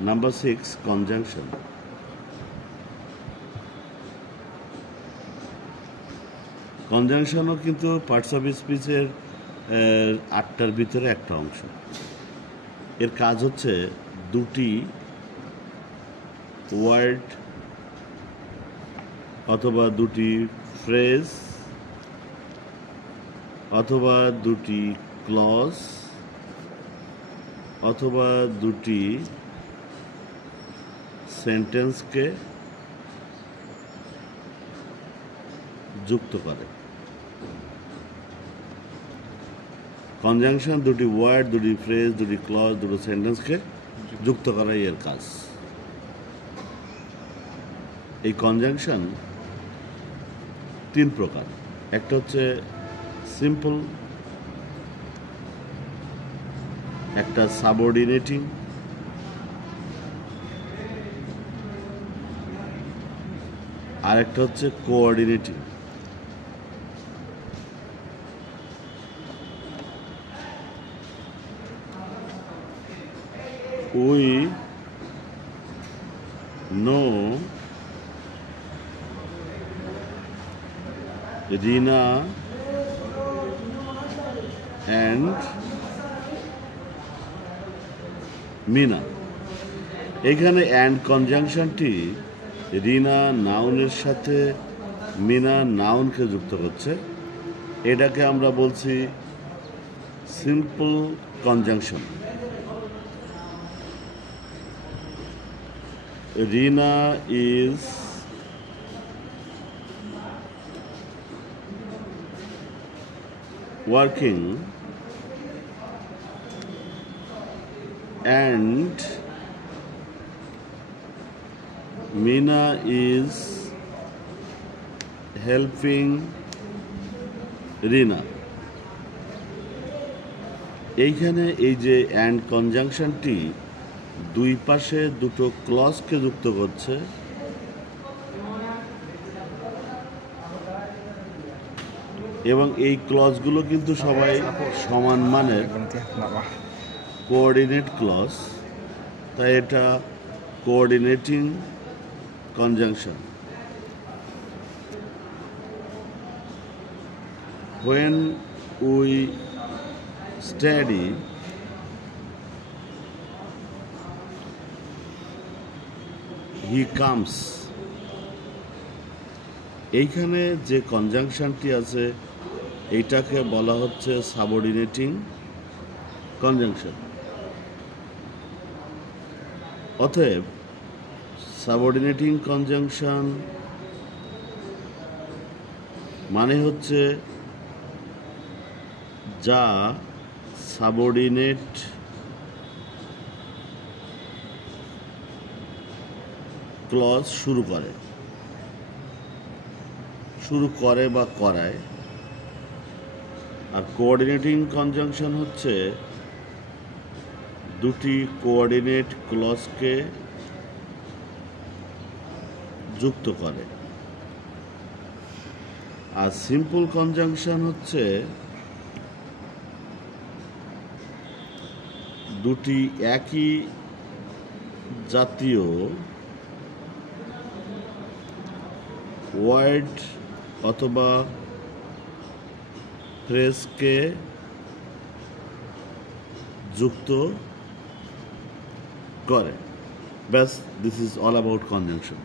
Number 6, conjunction. কনজাংশনও কিন্তু parts of স্পিচের 8টার ভিতরে একটা অংশ। এর কাজ হচ্ছে দুটি ওয়ার্ড অথবা দুটি ফ্রেজ অথবা দুটি ক্লজ অথবা দুটি সেন্টেন্সকে যুক্ত করে। কনজাংশন দুটি ওয়ার্ড, দুটি ফ্রেজ, দুটি ক্লজ, দুটো সেন্টেন্সকে যুক্ত করাই এর কাজ। এই কনজাংশন 3 প্রকার। একটা হচ্ছে সিম্পল, একটা সাবঅর্ডিনেটিং, আর একটা হচ্ছে coordinating. We know Rina and Mina. এখানে অ্যান্ড কনজাংশনটি রিনা নাউনের সাথে মিনা নাউনকে যুক্ত করছে। এটাকে আমরা বলছি simple conjunction. Rina is working and Mina is helping Rina. এইখানে এই যে অ্যান্ড কনজাংশনটি দুই পাশে দুটো ক্লজকে যুক্ত করছে এবং এই ক্লজগুলো কিন্তু সবাই সমান মানের কোঅর্ডিনেট ক্লজ, তাই এটা coordinating conjunction. When we study he comes, এইখানে যে কনজাংশনটি আছে এইটাকে বলা হচ্ছে সাবঅর্ডিনেটিং কনজাংশন। অতএব সাবঅর্ডিনেটিং কনজাংশন মানে হচ্ছে যা সাবঅর্ডিনেট ক্লজ শুরু করে বা করায়। আর কোঅর্ডিনেটিং কনজাংশন হচ্ছে দুটি কোঅর্ডিনেট ক্লজকে যুক্ত করে। আর সিম্পল কনজাংশন হচ্ছে দুটি একই জাতীয় ওয়ার্ড অথবা ফ্রেজকে যুক্ত করে। ব্যাস, this is all about conjunction.